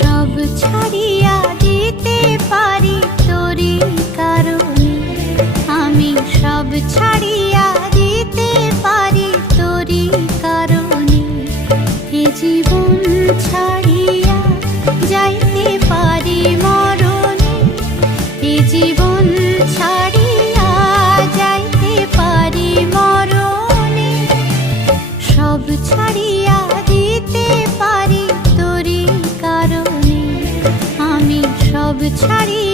সব ছাড়িয়া দিতে পারি তোরি কারণে, আমি সব ছাড়িয়া দিতে পারি তোরি কারণে। এ জীবন ছাড়িয়া যাইতে পারি মরণে, এ জীবন ছাড়িয়া যাইতে পারি মরণে। সব ছাড়িয়া দিতে পারি তোরি কারণে, আমি সব ছাড়িয়া